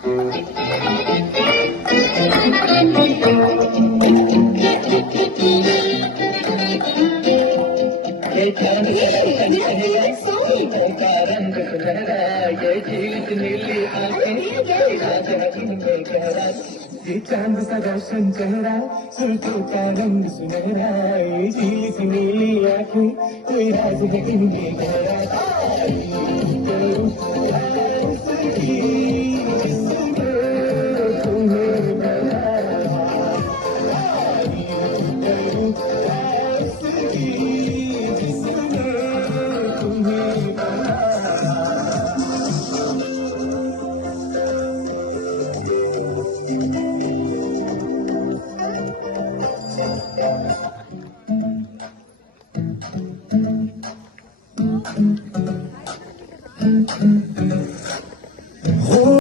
ये चांद का रंग सुनहरा, ये झील नीली आंखें, रात है इनमें गहरा। ये चांद का रोशन चेहरा, सुल्फों का रंग सुनहरा, ये झील नीली आंखें, कोई राज है इनमें गहरा।